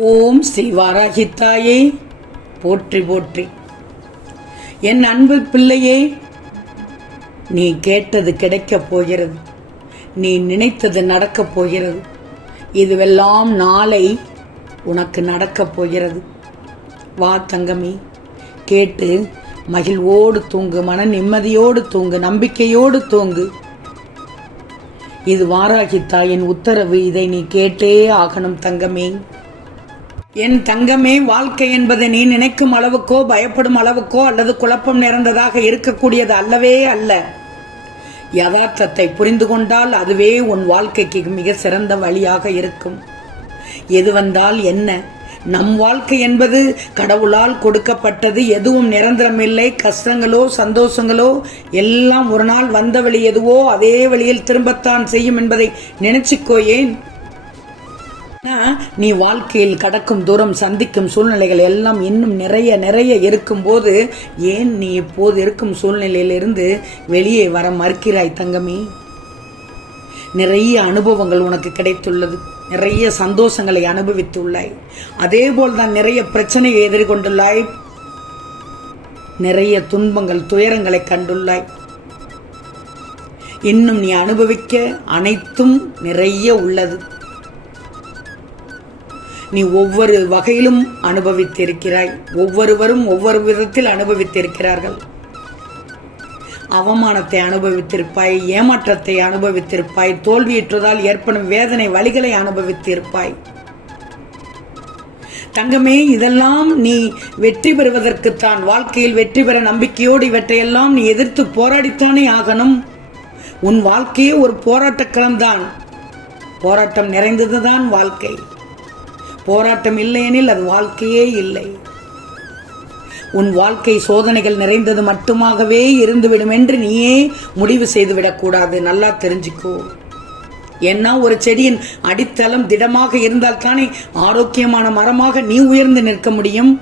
ஓம் ஸ்ரீ வாராகித்தாயே போற்றி போற்றி. என் அன்பு பிள்ளையே நீ கேட்டது கிடைக்கப் போகிறது. நீ நினைத்தது நடக்கப் போகிறது. இதுவெல்லாம் நாளை உனக்கு நடக்கப் போகிறது. வா தங்கமி கேட்டு மகிழ்வோடு தூங்கு மன நிம்மதியோடு தூங்கு நம்பிக்கையோடு தூங்கு. இது வாராகி தாயின் உத்தரவு. இதை நீ கேட்டே ஆகணும் தங்கமே. என் தங்கமே வாழ்க்கை என்பது நீ நினைக்கும் அளவுக்கோ பயப்படும் அளவுக்கோ அல்லது குழப்பம் நிறைந்ததாக இருக்கக்கூடியது அல்லவே அல்ல. யதார்த்தத்தை புரிந்து கொண்டால் அதுவே உன் வாழ்க்கைக்கு மிக சிறந்த வழியாக இருக்கும். எது வந்தால் என்ன? நம் வாழ்க்கை என்பது கடவுளால் கொடுக்கப்பட்டது. எதுவும் நிரந்தரமில்லை கஷ்டங்களோ சந்தோஷங்களோ எல்லாம் ஒரு நாள் வந்த வழி எதுவோ அதே வழியில் திரும்பத்தான் செய்யும் என்பதை நினைச்சுக்கோ ஏன்? நீ வாழ்க்கையில் கடக்கும் தூரம் சந்திக்கும் சூழ்நிலைகள் எல்லாம் இன்னும் நிறைய நிறைய இருக்கும்போது ஏன் நீ இப்போது இருக்கும் சூழ்நிலையிலிருந்து வெளியே வர மறுக்கிறாய் தங்கமே? நிறைய அனுபவங்கள் உனக்கு கிடைத்துள்ளது. நிறைய சந்தோஷங்களை அனுபவித்துள்ளாய். அதே போல்தான் நிறைய பிரச்சனையை எதிர்கொண்டுள்ளாய். நிறைய துன்பங்கள் துயரங்களை கண்டுள்ளாய். இன்னும் நீ அனுபவிக்க அனைத்தும் நிறைய உள்ளது. நீ ஒவ்வொரு வகையிலும் அனுபவித்திருக்கிறாய். ஒவ்வொருவரும் ஒவ்வொரு விதத்தில் அனுபவித்திருக்கிறார்கள். அவமானத்தை அனுபவித்திருப்பாய் ஏமாற்றத்தை அனுபவித்திருப்பாய் தோல்வியுற்றதால் ஏற்படும் வேதனை வழிகளை அனுபவித்திருப்பாய். தங்கமே இதெல்லாம் நீ வெற்றி பெறுவதற்குத்தான் வாழ்க்கையில் வெற்றி பெற நம்பிக்கையோடு இவற்றையெல்லாம் நீ எதிர்த்து போராடித்தானே ஆகணும். உன் வாழ்க்கையே ஒரு போராட்டக்களம்தான் போராட்டம் நிறைந்ததுதான் வாழ்க்கை. போராட்டம் இல்லையெனில் அது வாழ்க்கையே இல்லை. உன் வாழ்க்கை சோதனைகள் நிறைந்தது மட்டுமாகவே இருந்துவிடும் என்று நீயே முடிவு செய்துவிடக்கூடாது. நல்லா தெரிஞ்சுக்கோ. ஏன்னா ஒரு செடியின் அடித்தளம் திடமாக இருந்தால் தானே ஆரோக்கியமான மரமாக நீ உயர்ந்து நிற்க முடியும்.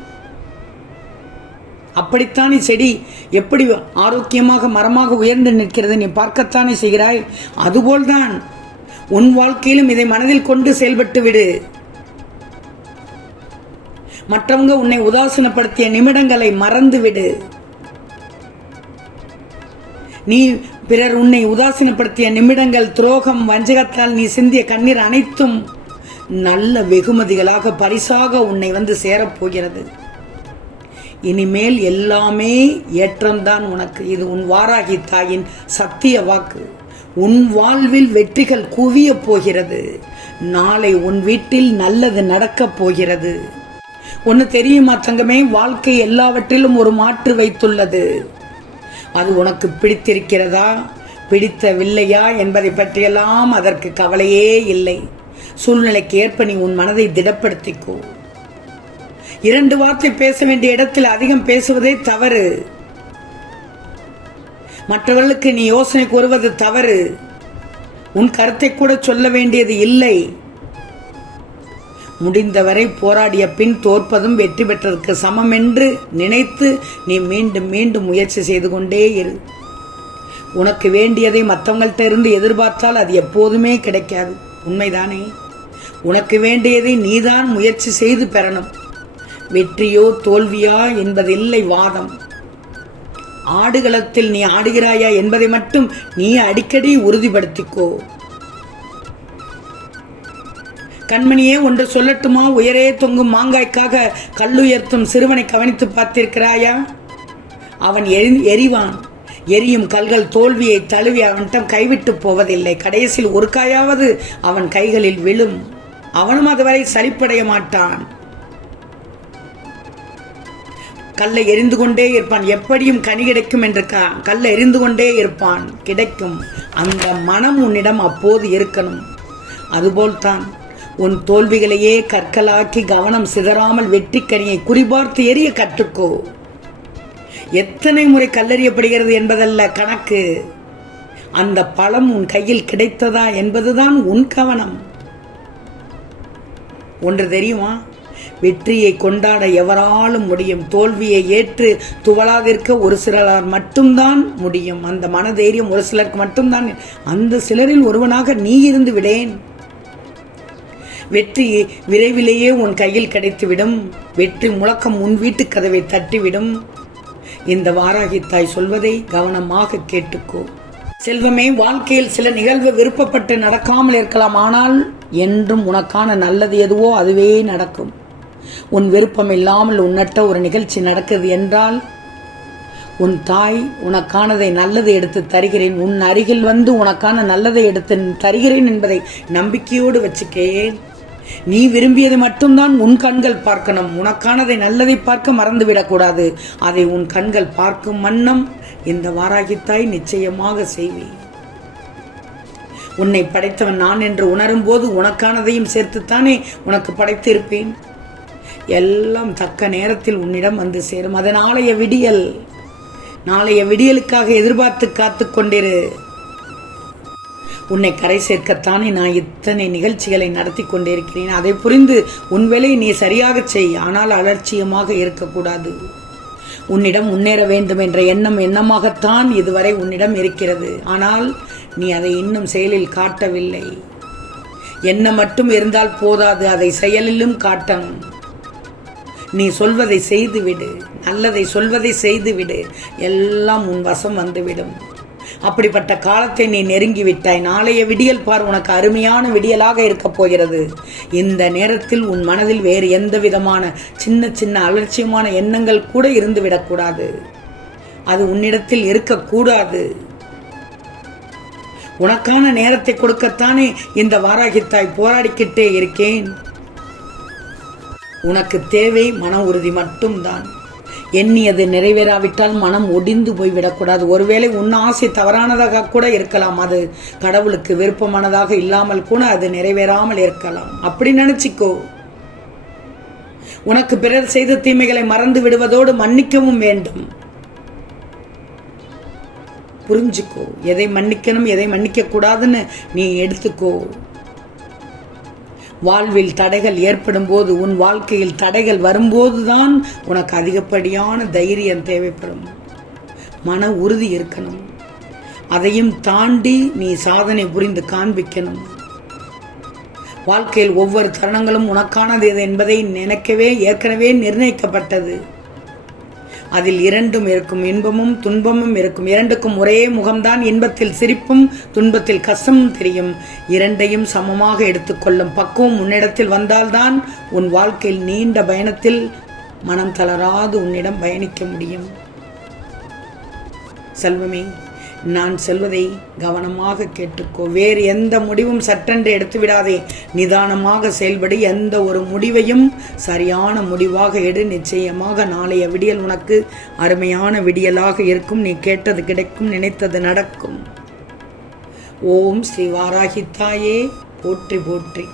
அப்படித்தானே செடி எப்படி ஆரோக்கியமாக மரமாக உயர்ந்து நிற்கிறது நீ பார்க்கத்தானே செய்கிறாய்? அதுபோல்தான். உன் வாழ்க்கையிலும் இதை மனதில் கொண்டு செயல்பட்டு விடு. மற்றவங்க உன்னை உதாசீனப்படுத்திய நிமிடங்களை மறந்துவிடு. நீ பிறர் உன்னை உதாசீனப்படுத்திய நிமிடங்கள் துரோகம் வஞ்சகத்தால் நீ சிந்திய கண்ணீர் அனைத்தும் நல்ல வெகுமதிகளாக பரிசாக உன்னை வந்து சேரப்போகிறது. இனிமேல் எல்லாமே ஏற்றம்தான் உனக்கு. இது உன் வாராகி தாயின் சத்திய வாக்கு. உன் வாழ்வில் வெற்றிகள் குவிய போகிறது. நாளை உன் வீட்டில் நல்லது நடக்கப் போகிறது. ஒன்று தெரியுமா தங்கமே? வாழ்க்கை எல்லாவற்றிலும் ஒரு மாற்று வைத்துள்ளது. அது உனக்கு பிடித்திருக்கிறதா? பிடித்தவில்லையா என்பதை பற்றியெல்லாம் அதற்கு கவலையே இல்லை. சூழ்நிலைக்கு ஏற்ப நீ உன் மனதை திடப்படுத்திக்கோ. இரண்டு வார்த்தை பேச வேண்டிய இடத்தில் அதிகம் பேசுவதே தவறு. மற்றவர்களுக்கு நீ யோசனை கூறுவது தவறு. உன் கருத்தை கூட சொல்ல வேண்டியது இல்லை. முடிந்தவரை போராடிய பின் தோற்பதும் வெற்றி பெற்றதற்கு சமம் என்று நினைத்து நீ மீண்டும் மீண்டும் முயற்சி செய்து கொண்டே இரு. உனக்கு வேண்டியதை மற்றவங்கள்ட்ட இருந்து எதிர்பார்த்தால் அது எப்போதுமே கிடைக்காது. உண்மைதானே? உனக்கு வேண்டியதை நீதான் முயற்சி செய்து பெறணும். வெற்றியோ தோல்வியா என்பதில்லை வாதம். ஆடுகளத்தில் நீ ஆடுகிறாயா என்பதை மட்டும் நீ அடிக்கடி உறுதிப்படுத்திக்கோ. கண்மணியே ஒன்று சொல்லட்டுமா? உயரே தொங்கும் மாங்காய்க்காக கல்லுயர்த்தும் சிறுவனை கவனித்து பார்த்திருக்கிறாயா? அவன் எரி எரிவான். எரியும் கல்கள் தோல்வியை தழுவி அவனிடம் கைவிட்டு போவதில்லை. கடைசியில் ஒரு காயாவது அவன் கைகளில் விழும். அவனும் அதுவரை சலிப்படைய மாட்டான். கல்லை எரிந்து கொண்டே இருப்பான். எப்படியும் கனி கிடைக்கும் என்று க கல்லை எரிந்து கொண்டே இருப்பான். கிடைக்கும். அந்த மனம் உன்னிடம் அப்போது இருக்கணும். அதுபோல்தான். உன் தோல்விகளையே கற்களாக்கி கவனம் சிதறாமல் வெற்றிக்கனியை குறிபார்த்து எரிய கற்றுக்கோ. எத்தனை முறை கல்லறியப்படுகிறது என்பதல்ல கணக்கு. அந்த பழம் உன் கையில் கிடைத்ததா என்பதுதான் உன் கவனம். ஒன்று தெரியுமா? வெற்றியை கொண்டாட எவராலும் முடியும். தோல்வியை ஏற்று துவளாதிருக்க ஒரு சிலரால் மட்டும்தான் முடியும். அந்த மனதைரியம் ஒரு சிலருக்கு மட்டும்தான். அந்த சிலரில் ஒருவனாக நீ இருந்து விடேன். வெற்றி விரைவிலேயே உன் கையில் கிடைத்துவிடும். வெற்றி முழக்கம் உன் வீட்டு கதவை தட்டிவிடும். இந்த வாராகி தாய் சொல்வதை கவனமாக கேட்டுக்கோ. செல்வமே வாழ்க்கையில் சில நிகழ்வு விருப்பப்பட்டு நடக்காமல் இருக்கலாம். ஆனால் என்றும் உனக்கான நல்லது எதுவோ அதுவே நடக்கும். உன் விருப்பம் இல்லாமல் உன்னட்ட ஒரு நிகழ்ச்சி நடக்குது என்றால் உன் தாய் உனக்கானதை நல்லதை எடுத்து தருகிறேன். உன் அருகில் வந்து உனக்கான நல்லதை எடுத்து தருகிறேன் என்பதை நம்பிக்கையோடு வச்சுக்கேன். நீ விரும்பியது மட்டும்தான் உன் கண்கள் பார்க்கணும். உனக்கானதை நல்லதை பார்க்க மறந்துவிடக்கூடாது. அதை உன் கண்கள் பார்க்கும் வண்ணம் இந்த வாராகித்தாய் நிச்சயமாக செய்வேன். உன்னை படைத்தவன் நான் என்று உணரும் போது உனக்கானதையும் சேர்த்துத்தானே உனக்கு படைத்திருப்பேன். எல்லாம் தக்க நேரத்தில் உன்னிடம் வந்து சேரும். அது நாளைய விடியல் நாளைய விடியலுக்காக எதிர்பார்த்து காத்து கொண்டிரு. உன்னை கரை சேர்க்கத்தானே நான் இத்தனை நிகழ்ச்சிகளை நடத்தி கொண்டிருக்கிறேன். அதை புரிந்து உன் வேலை நீ சரியாக செய். ஆனால் அலட்சியமாக இருக்கக்கூடாது. உன்னிடம் முன்னேற வேண்டும் என்ற எண்ணம் எண்ணமாகத்தான் இதுவரை உன்னிடம் இருக்கிறது. ஆனால் நீ அதை இன்னும் செயலில் காட்டவில்லை. எண்ணம் மட்டும் இருந்தால் போதாது. அதை செயலிலும் காட்டணும் நீ சொல்வதை செய்துவிடு. நல்லதை சொல்வதை செய்துவிடு. எல்லாம் உன் வசம் வந்துவிடும். அப்படிப்பட்ட காலத்தை நீ நெருங்கி விட்டாய். நாளைய விடியல் பார் உனக்கு அருமையான விடியலாக இருக்கப் போகிறது. இந்த நேரத்தில் உன் மனதில் வேறு எந்த விதமான சின்ன சின்ன அலட்சியமான எண்ணங்கள் கூட இருந்து விடக்கூடாது அது உன்னிடத்தில் இருக்கக்கூடாது உனக்கான நேரத்தை கொடுக்கத்தானே இந்த வாராகித்தாய் போராடிக்கிட்டே இருக்கேன். உனக்கு தேவை மன உறுதி மட்டும்தான். எண்ணியது நிறைவேறாவிட்டால் மனம் ஒடிந்து போய்விடக்கூடாது. ஒருவேளை உன் ஆசை தவறானதாக கூட இருக்கலாம். அது கடவுளுக்கு விருப்பமானதாக இல்லாமல் கூட அது நிறைவேறாமல் இருக்கலாம். அப்படி நினைச்சிக்கோ. உனக்கு பிறர் செய்த தீமைகளை மறந்து விடுவதோடு மன்னிக்கவும் வேண்டும். புரிஞ்சுக்கோ. எதை மன்னிக்கணும் எதை மன்னிக்க கூடாதுன்னு நீ எடுத்துக்கோ. வாழ்வில் தடைகள் ஏற்படும் போது உன் வாழ்க்கையில் தடைகள் வரும்போதுதான் உனக்கு அதிகப்படியான தைரியம் தேவைப்படும். மன உறுதி இருக்கணும். அதையும் தாண்டி நீ சாதனை புரிந்து காண்பிக்கணும். வாழ்க்கையில் ஒவ்வொரு தருணங்களும் உனக்கானது எது என்பதை நினைக்கவே ஏற்கனவே நிர்ணயிக்கப்பட்டது. அதில் இரண்டும் இருக்கும். இன்பமும் துன்பமும் இருக்கும். இரண்டுக்கும் ஒரே முகம்தான். இன்பத்தில் சிரிப்பும் துன்பத்தில் கசமும் தெரியும். இரண்டையும் சமமாக எடுத்துக்கொள்ளும் பக்குவம் உன்னிடத்தில் வந்தால்தான் உன் வாழ்க்கையில் நீண்ட பயணத்தில் மனம் தளராது உன்னிடம் பயணிக்க முடியும். செல்வமே நான் சொல்வதை கவனமாக கேட்டுக்கோ. வேறு எந்த முடிவும் சட்டென்று எடுத்து விடாதே நிதானமாக செயல்படி. எந்த ஒரு முடிவையும் சரியான முடிவாக எடு. நிச்சயமாக நாளைய விடியல் உனக்கு அருமையான விடியலாக இருக்கும். நீ கேட்டது கிடைக்கும். நினைத்தது நடக்கும். ஓம் ஸ்ரீ வாராகித்தாயே. போற்றி போற்றி.